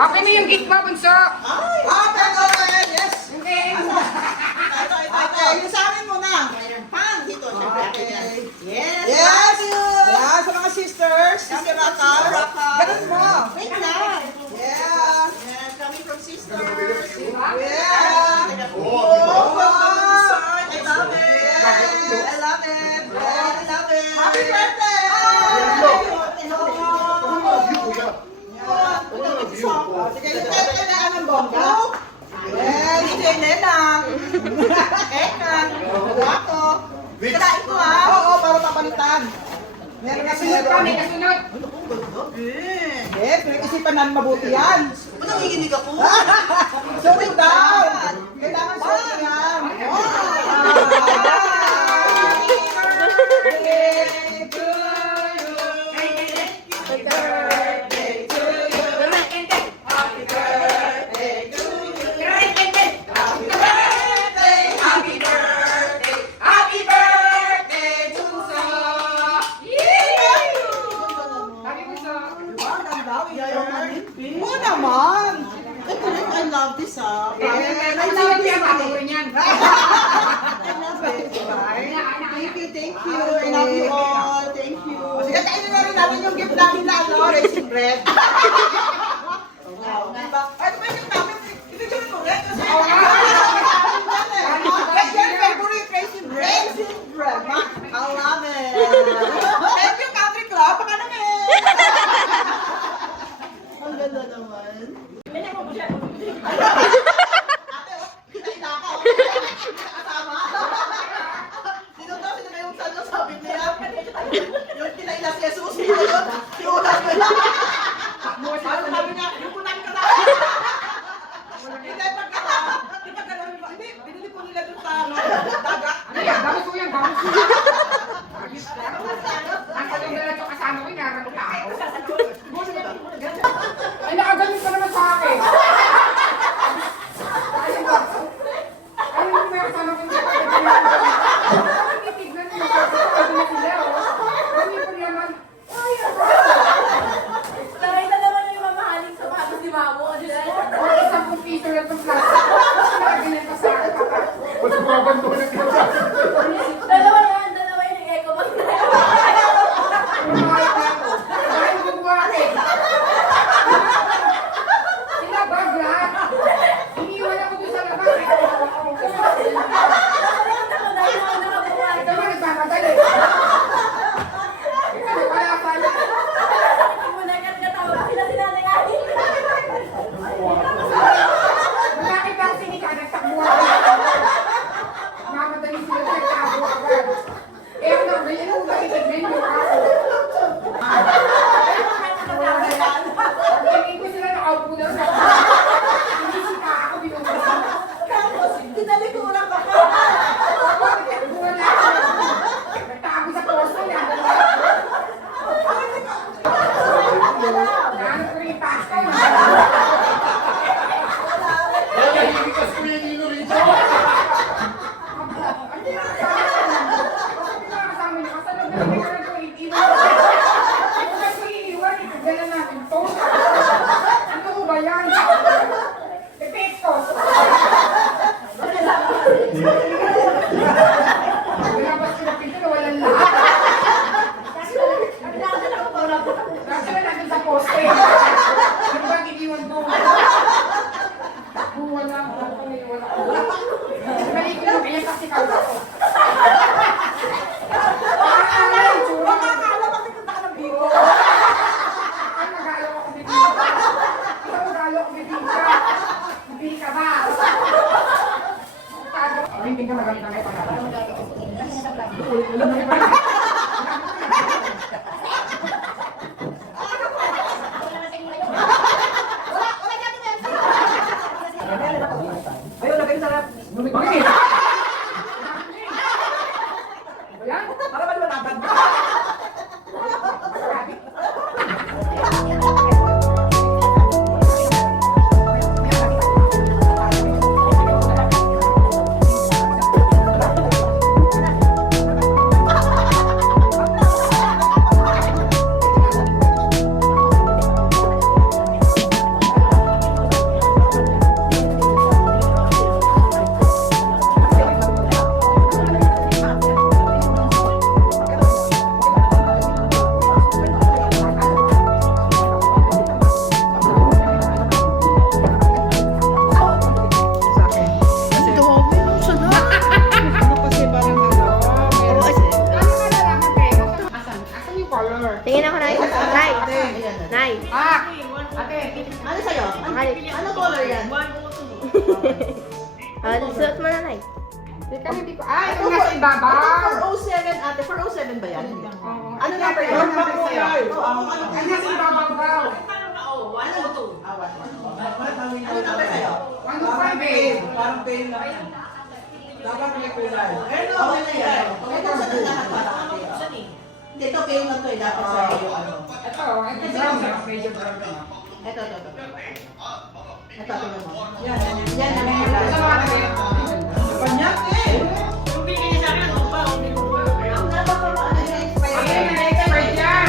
Open mo yung gate mo, bunso. Ay! Open! Yes! Okay. Okay, yung sa akin muna. Pan, dito. Okay. Yes! Yes! Yes! Yan, sa mga sisters. Sister Rakal. Ganun mo. Wait lang. Yeah. Yes, coming from sisters. Yeah. Oh, wow. I love it. I love it. I love it. Happy birthday! Sige, yung kailangan ng bongga. Yes, DJ Nenang. Ekan. Ako. Kalain ko ha. Oo, para papalitan. Meron na Kasunod pa, may kasunod. Yes, isipan namin mabuti yan. Nanginginig ako. Sorry daw. Kailangan sorry yan. Oo naman. I love this ah. I love you. Thank you, thank you. I love you all. Thank you. Sige, kainin na rin natin yung gift natin na ano, raisin bread. Diba? Ay, may gift namin. Ito mo rin. Kasi yan, favorite raisin bread. Raisin bread. I love it. Thank you, Country Club. Baka naman. Ang ganda naman. Kita ako. Kasama. Sino daw? Sino na yung sabi niya? Yung kinaila si Jesus. Si Ulan ko lang. Sabi niya, yung kunan ka na. Hindi, pagkakama. Hindi, binili po nila doon sa dagat. Ano yan? Gamit ko yan, gamit ko. Ang kalong na ito kasama ko, inaarap na ako. Ay, nakagalit ka naman sa akin. Ay, hindi may kasama ko niya. Titignan niyo. Kasi na sila, oh. Ano yung naman? Nakita naman yung mamahaling sapatos ni Mamo. O, 10 piso lang itong plastic. Ganyan ka sa akin, papa. Dalawa yung eco bag na yun. Kumain na ako. Dahil bubuhatin. Sinabag lahat. Iniwan ako doon sa labas. Ito ba nagmamadali? Ito wala pala. Malaki pa kasi ni ka nagtakbuhan. Mamadali sila sa tabo agad. Eh, ano ba yan? Kung makitignan nyo ako. Pagtingin ko sila nakaupo na sa hindi sila ako binubusan. Tinalikuran ka pa. Nagtakbuhan na ako. Nagtago sa posto yan. Yan, ko rin pasta. Hindi ka magamit ang Ayun, lagay sa rap. Bakit? Ayan. Para maliwanagan. Nay. Ate, Ano sa'yo? Ano color yan? Suot mo na, Nay. teka hindi ko. Ito nasa ibabaw. 407 ate, 407 ba yan? Oo. Ano number yan? Ano number sa'yo? Ano Ay, nasa ibabaw daw. number sa'yo? 125 eh. Parang pain lang yan. Dapat may kulay. Okay na yan. Ito sa lahat para ate. Hindi, ito kayo na to eh. Dapat sa'yo yung ano. Ito brown na. Medyo brown na. Ito. Ito, tingnan mo. Yan. Yan na lang Ito yan. mga ate. Panyak eh. Ate, may expert yan.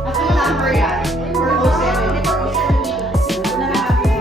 Ito yung number yan. 407. May 407 dito. Ito na lang ate.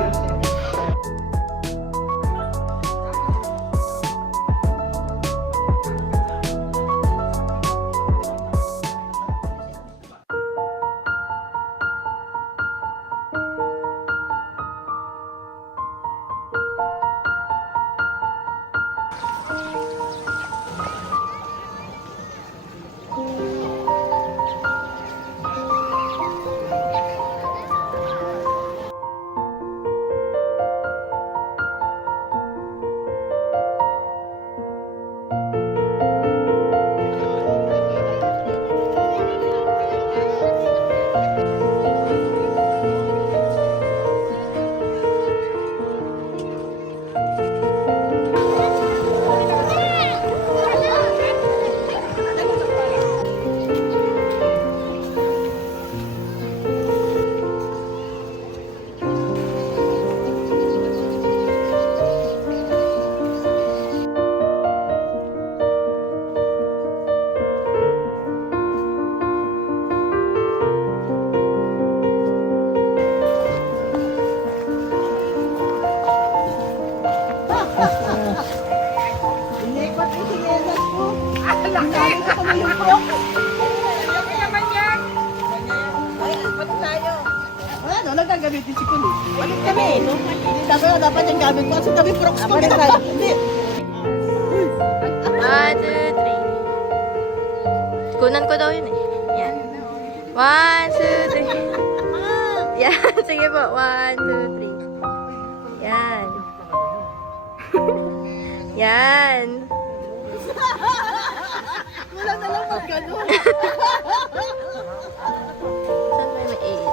Inikot yung sinelas ko. Laki naman yan. Ay, pati tayo. Ano, nagagamitin si Kulit. Palit kami, no? Sabi ko, dapat yung gamit ko. Kasi kami prox ko. Hindi. 1, 2, 3. Kunan ko daw yun eh. Yan. 1, 2, 3. Yan. Sige po. 1, 2, 3. Yan. Yan. Wala na lang mag-gano'n. Saan ba may ale?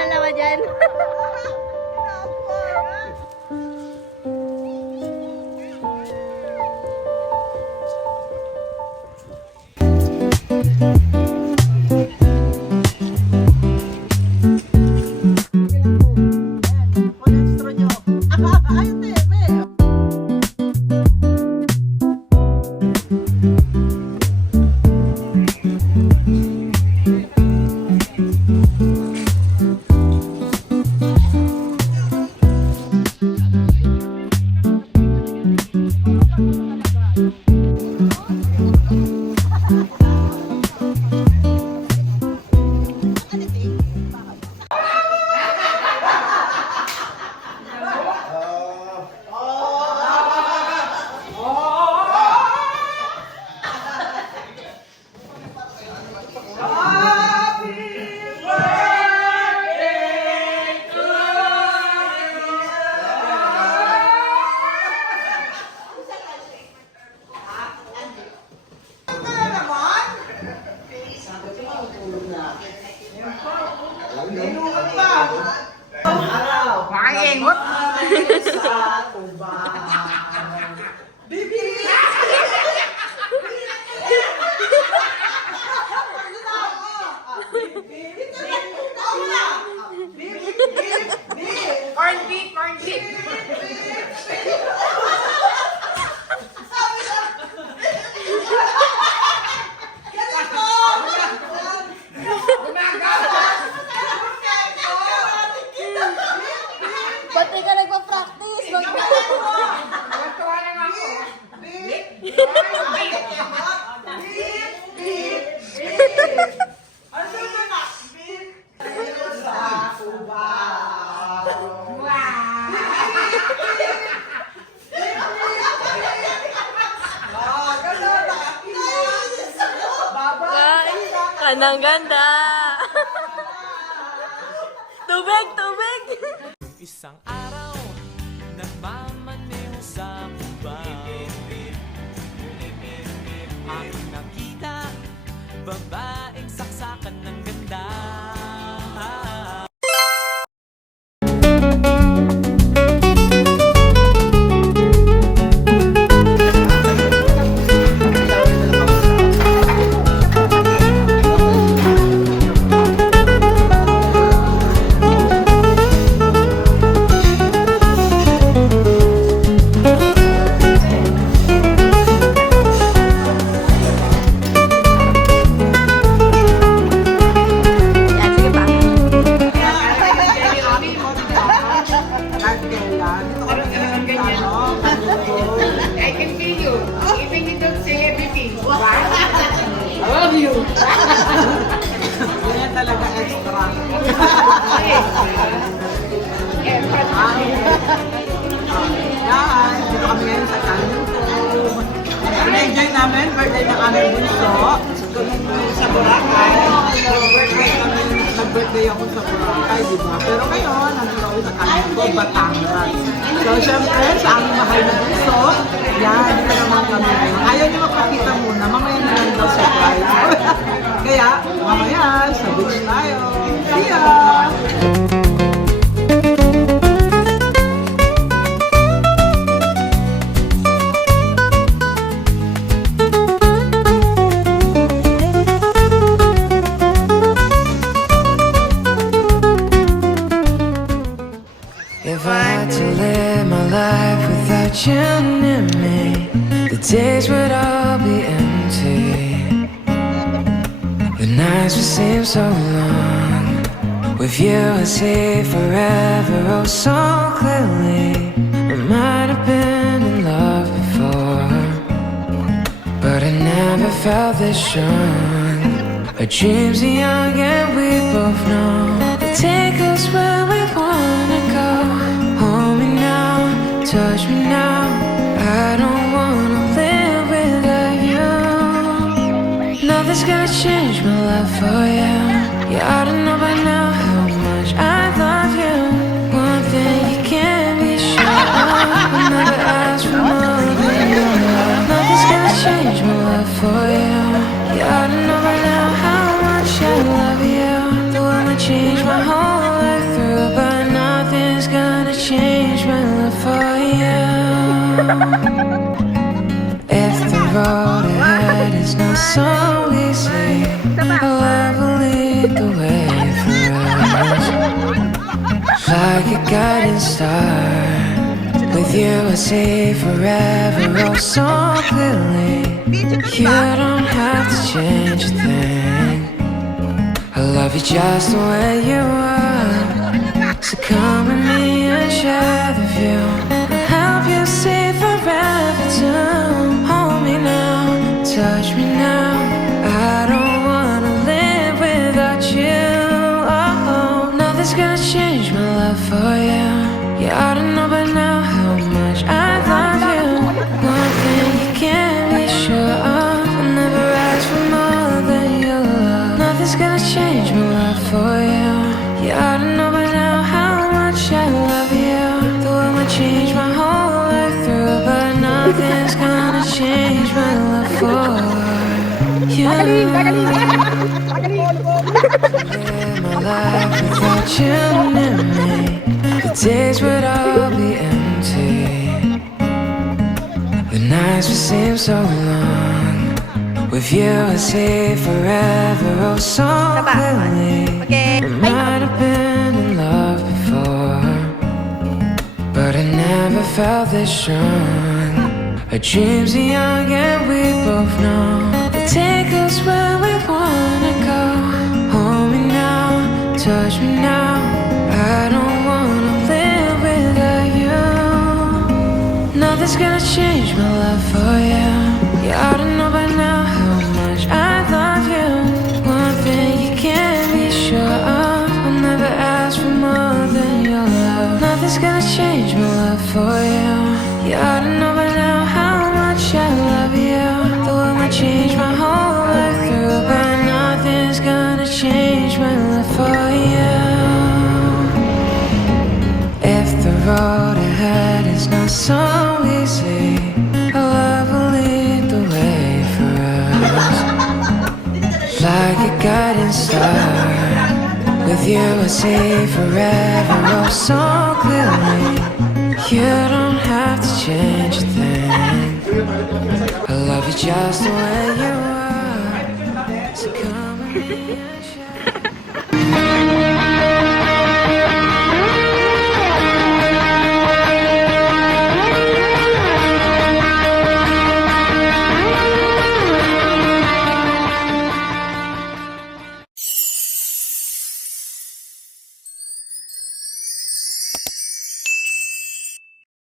dalawa dyan. Konestro nyo. Ayun, teme. Pangingot sa tuba. Bibi! Corn beef, corn beef. Ba't di ka nagpa-practice? Natuwa lang ako. Sa tuba. Kanang ganda. Tubig, tubig. Isang araw, nagmamaneho sa Cuba. Aking nakita, babaeng saksakan ng ganda. Yan, sige pa. I can feel you. Even you don't say everything. I love you. Ganyan talaga extra. Yan, dito kami ngayon sa Canyon Cove. Enjoy namin, birthday ng aming bunso. Sa Boracay. Nag-birthday ako sa Boracay, di ba? Pero ngayon, nandito ako sa Canyon Cove, Batangas. So, syempre, sa aming mahal na bunso, yan, dito naman kami ngayon. Ayaw niyo magpakita muna, mamaya na lang daw surprise. Kaya, mamaya, sa beach tayo. See ya! If I had to live my life without you near me, the days would all be empty. The nights would seem so long. With you I see forever oh so clearly. I might have been in love before, but I never felt this strong. Our dreams are young and we both know they take us where we wanna go. Hold me now, touch me now. I don't wanna live without you. Nothing's gonna change my life for you. You ought to know by now how much I love you. One thing you can't be sure of, I'll never ask for more than your love. Nothing's gonna change my life for you. You ought to know by now how much I love you. The one that changed my whole life. If the road ahead is not so easy, love will lead the way for us. Like a guiding star, with you I see forever oh so clearly. You don't have to change a thing. I love you just the way you are. So come with me and share the view. I'll help you see forever too. Hold me now, touch me now. I don't wanna live without you. Oh, nothing's gonna change my love for you. You ought to know by now how much I love you. One thing you can't be sure of, I'll never ask for more than your love. Nothing's gonna change my love for you. You ought to know by now how much I love you. The world might change my whole life through, but nothing's gonna change my love for you. Live my life without you near me. The days would all be empty. The nights would seem so long. With you I see forever oh so clearly. Okay. We might have been in love before, but I never felt this strong. Our dreams are young and we both know they take us where we wanna go. Hold me now, touch me now. I don't wanna live without you. Nothing's gonna change my love for you. You ought to know by now how much I love you. One thing you can't be sure of, I'll never ask for more than your love. Nothing's gonna change my love for you. You ought to know by now how much I love you. The world might change my whole life through, but nothing's gonna change my love for you. If the road ahead is not so easy, love will lead the way for us. Like a guiding star, with you I see forever oh so clearly. You don't have to change a thing. I love you just the way you are. So come with me and share.